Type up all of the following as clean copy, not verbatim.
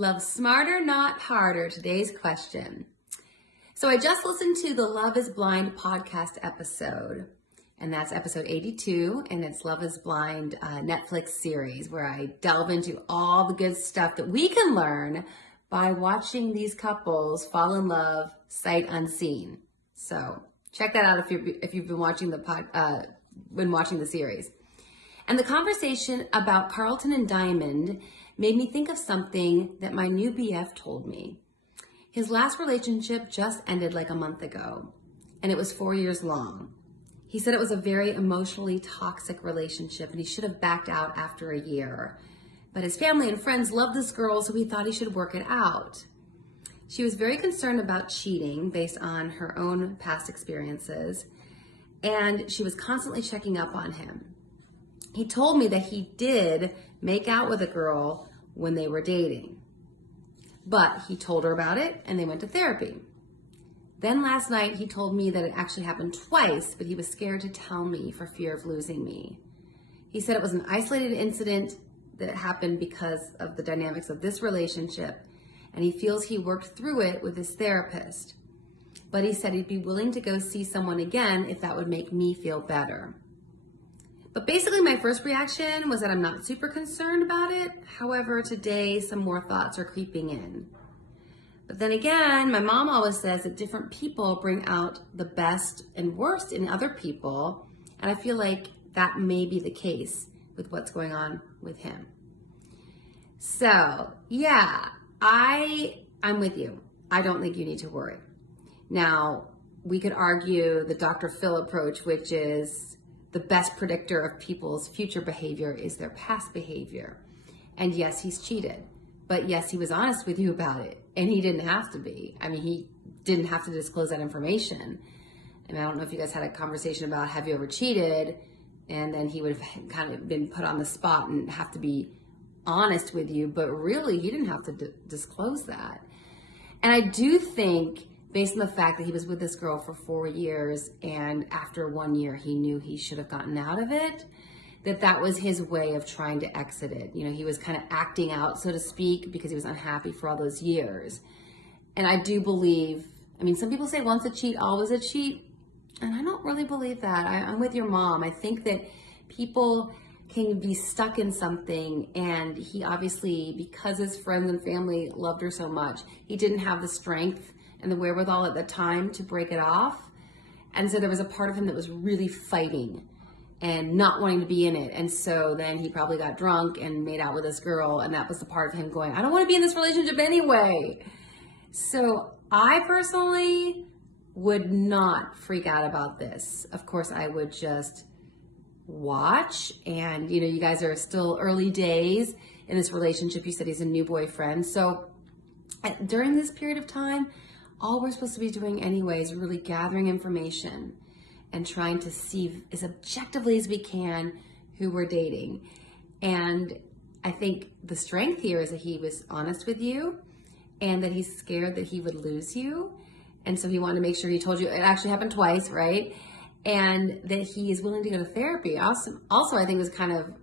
Love smarter, not harder. Today's question. So I just listened to the Love is Blind podcast episode, and that's episode 82, and it's Love is Blind Netflix series where I delve into all the good stuff that we can learn by watching these couples fall in love sight unseen. So check that out if you've been watching the series. And the conversation about Carlton and Diamond made me think of something that my new BF told me. His last relationship just ended like a month ago, and it was 4 years long. He said it was a very emotionally toxic relationship and he should have backed out after a year. But his family and friends loved this girl, so he thought he should work it out. She was very concerned about cheating based on her own past experiences, and she was constantly checking up on him. He told me that he did make out with a girl when they were dating, but he told her about it and they went to therapy. Then last night he told me that it actually happened twice, but he was scared to tell me for fear of losing me. He said it was an isolated incident that happened because of the dynamics of this relationship, and he feels he worked through it with his therapist. But he said he'd be willing to go see someone again if that would make me feel better. But basically my first reaction was that I'm not super concerned about it. However, today some more thoughts are creeping in. But then again, my mom always says that different people bring out the best and worst in other people. And I feel like that may be the case with what's going on with him. So yeah, I'm with you. I don't think you need to worry. Now, we could argue the Dr. Phil approach, which is the best predictor of people's future behavior is their past behavior. And yes, he's cheated. But yes, he was honest with you about it. And he didn't have to be. I mean, he didn't have to disclose that information. And I don't know if you guys had a conversation about have you ever cheated? And then he would have kind of been put on the spot and have to be honest with you. But really, he didn't have to disclose that. And I do think, based on the fact that he was with this girl for 4 years and after 1 year he knew he should have gotten out of it, that was his way of trying to exit it. You know, he was kind of acting out, so to speak, because he was unhappy for all those years. And I do believe, I mean, some people say once a cheat, always a cheat. And I don't really believe that. I'm with your mom. I think that people can be stuck in something, and he obviously, because his friends and family loved her so much, he didn't have the strength and the wherewithal at the time to break it off. And so there was a part of him that was really fighting and not wanting to be in it. And so then he probably got drunk and made out with this girl, and that was the part of him going, I don't want to be in this relationship anyway. So I personally would not freak out about this. Of course, I would just watch, and you guys are still early days in this relationship. You said he's a new boyfriend. So during this period of time, all we're supposed to be doing anyway is really gathering information and trying to see as objectively as we can who we're dating. And I think the strength here is that he was honest with you and that he's scared that he would lose you. And so he wanted to make sure he told you. It actually happened twice, right? And that he is willing to go to therapy. Also, I think it was kind of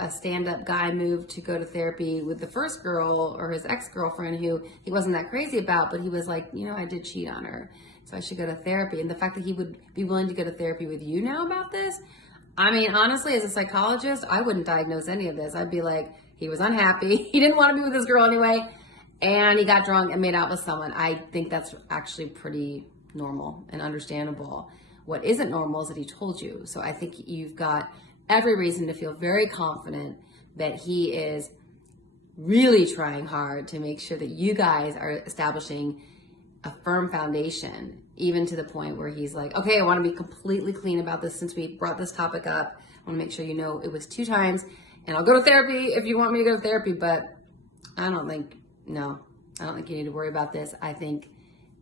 a stand-up guy move to go to therapy with the first girl or his ex-girlfriend who he wasn't that crazy about, but he was like, I did cheat on her, so I should go to therapy. And the fact that he would be willing to go to therapy with you now about this, I mean, honestly, as a psychologist, I wouldn't diagnose any of this. I'd be like, he was unhappy, he didn't want to be with this girl anyway, and he got drunk and made out with someone. I think that's actually pretty normal and understandable. What isn't normal is that he told you. So I think you've got every reason to feel very confident that he is really trying hard to make sure that you guys are establishing a firm foundation, even to the point where he's like, okay, I want to be completely clean about this since we brought this topic up. I want to make sure it was 2 times, and I'll go to therapy if you want me to go to therapy, but I don't think you need to worry about this. I think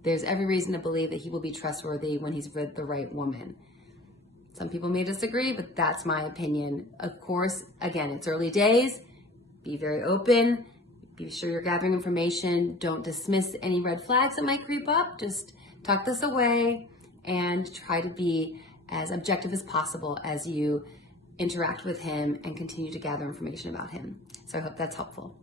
there's every reason to believe that he will be trustworthy when he's with the right woman. Some people may disagree, but that's my opinion. Of course, again, it's early days. Be very open. Be sure you're gathering information. Don't dismiss any red flags that might creep up. Just tuck this away and try to be as objective as possible as you interact with him and continue to gather information about him. So I hope that's helpful.